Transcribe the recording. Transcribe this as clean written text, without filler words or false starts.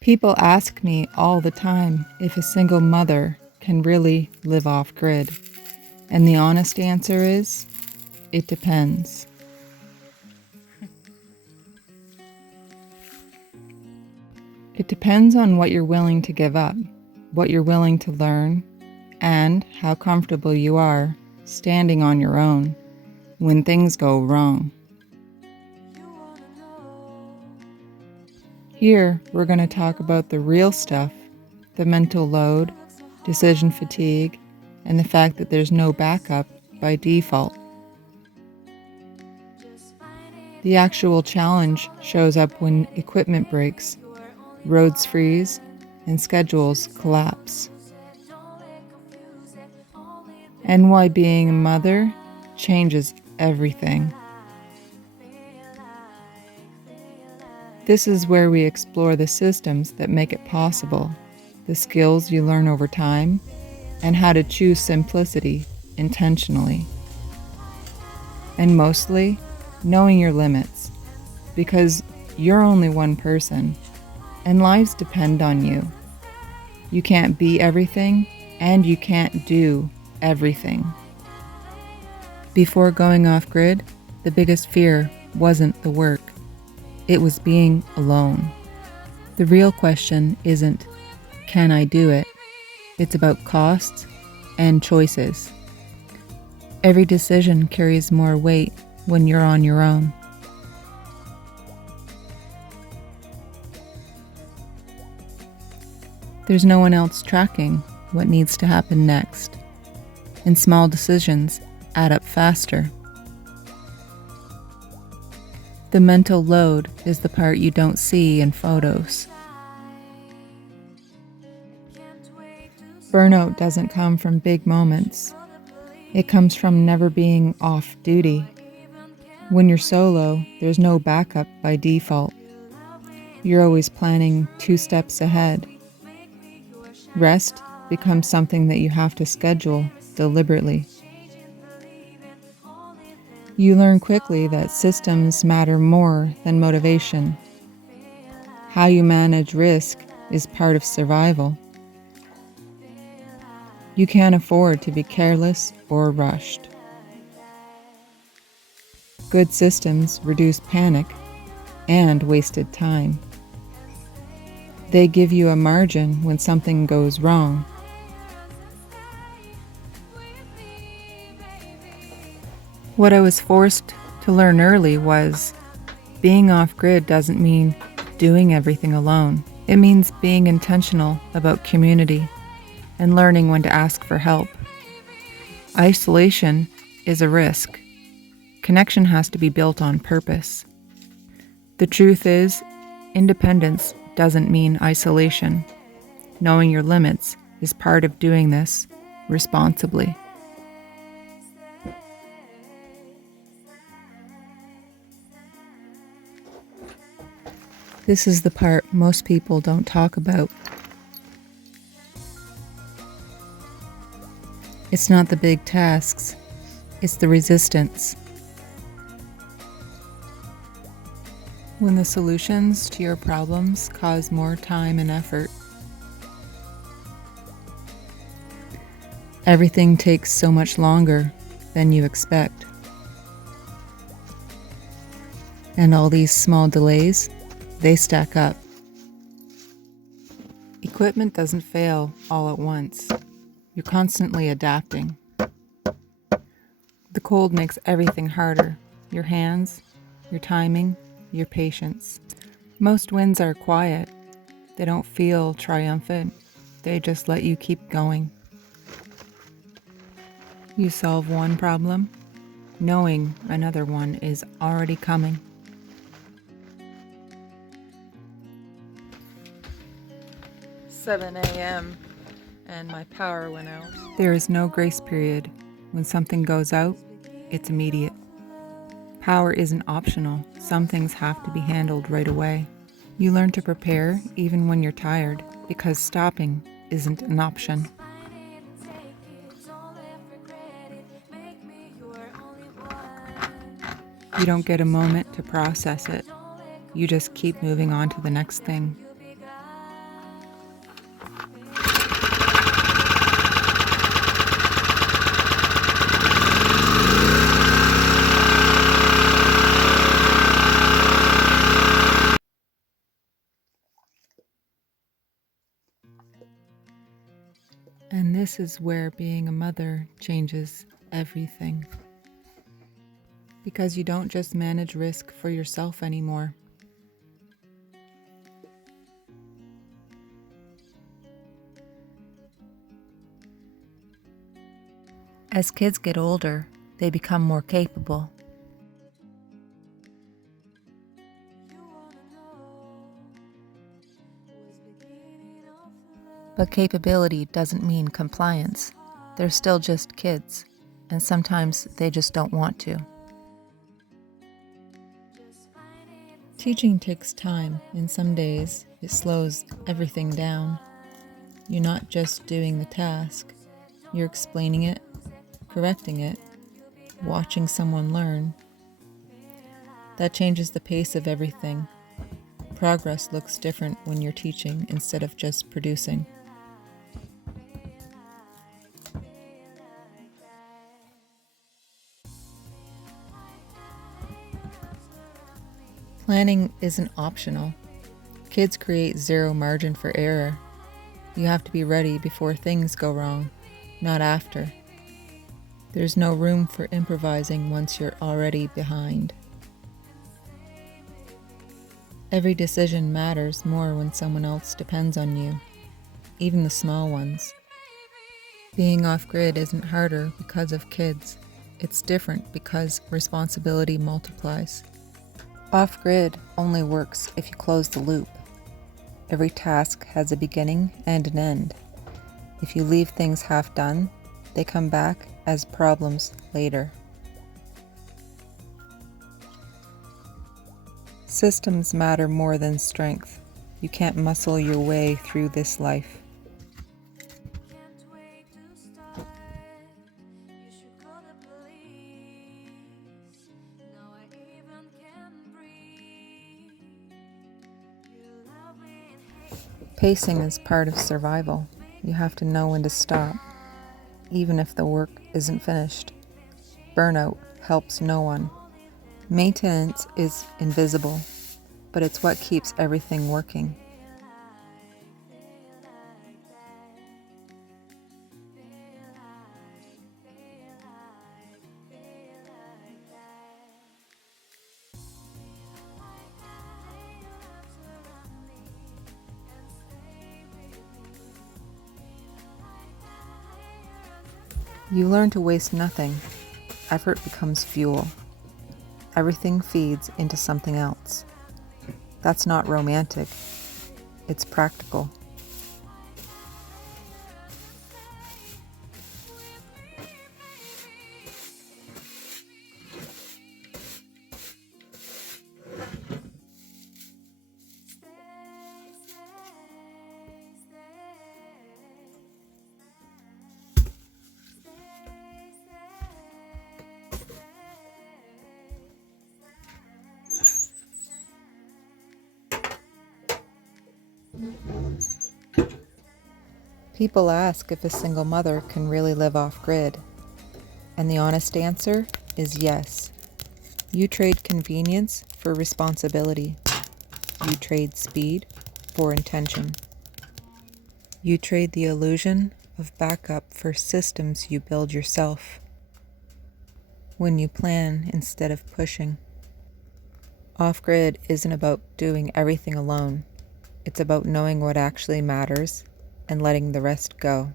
People ask me all the time if a single mother can really live off-grid. And the honest answer is, it depends. It depends on what you're willing to give up, what you're willing to learn, and how comfortable you are standing on your own when things go wrong. Here, we're going to talk about the real stuff, the mental load, decision fatigue, and the fact that there's no backup by default. The actual challenge shows up when equipment breaks, roads freeze, and schedules collapse. And why being a mother changes everything. This is where we explore the systems that make it possible, the skills you learn over time, and how to choose simplicity intentionally. And mostly, knowing your limits, because you're only one person, and lives depend on you. You can't be everything, and you can't do everything. Before going off-grid, the biggest fear wasn't the work. It was being alone. The real question isn't, can I do it? It's about costs and choices. Every decision carries more weight when you're on your own. There's no one else tracking what needs to happen next, and small decisions add up faster. The mental load is the part you don't see in photos. Burnout doesn't come from big moments. It comes from never being off duty. When you're solo, there's no backup by default. You're always planning 2 steps ahead. Rest becomes something that you have to schedule deliberately. You learn quickly that systems matter more than motivation. How you manage risk is part of survival. You can't afford to be careless or rushed. Good systems reduce panic and wasted time. They give you a margin when something goes wrong. What I was forced to learn early was being off-grid doesn't mean doing everything alone. It means being intentional about community and learning when to ask for help. Isolation is a risk. Connection has to be built on purpose. The truth is, independence doesn't mean isolation. Knowing your limits is part of doing this responsibly. This is the part most people don't talk about. It's not the big tasks, it's the resistance. When the solutions to your problems cause more time and effort, everything takes so much longer than you expect. And all these small delays, they stack up. Equipment doesn't fail all at once. You're constantly adapting. The cold makes everything harder. Your hands, your timing, your patience. Most wins are quiet. They don't feel triumphant. They just let you keep going. You solve one problem, knowing another one is already coming. "7 a.m. and my power went out." There is no grace period. When something goes out, it's immediate. Power isn't optional. Some things have to be handled right away. You learn to prepare even when you're tired, because stopping isn't an option. You don't get a moment to process it. You just keep moving on to the next thing. And this is where being a mother changes everything. Because you don't just manage risk for yourself anymore. As kids get older, they become more capable. But capability doesn't mean compliance. They're still just kids, and sometimes they just don't want to. Teaching takes time, and some days it slows everything down. You're not just doing the task, you're explaining it, correcting it, watching someone learn. That changes the pace of everything. Progress looks different when you're teaching instead of just producing. Planning isn't optional. Kids create zero margin for error. You have to be ready before things go wrong, not after. There's no room for improvising once you're already behind. Every decision matters more when someone else depends on you, even the small ones. Being off-grid isn't harder because of kids. It's different because responsibility multiplies. Off-grid only works if you close the loop. Every task has a beginning and an end. If you leave things half done, they come back as problems later. Systems matter more than strength. You can't muscle your way through this life. Pacing is part of survival. You have to know when to stop, even if the work isn't finished. Burnout helps no one. Maintenance is invisible, but it's what keeps everything working. You learn to waste nothing. Effort becomes fuel. Everything feeds into something else. That's not romantic. It's practical. People ask if a single mother can really live off-grid, and the honest answer is yes. You trade convenience for responsibility. You trade speed for intention. You trade the illusion of backup for systems you build yourself. When you plan instead of pushing. Off-grid isn't about doing everything alone. It's about knowing what actually matters and letting the rest go.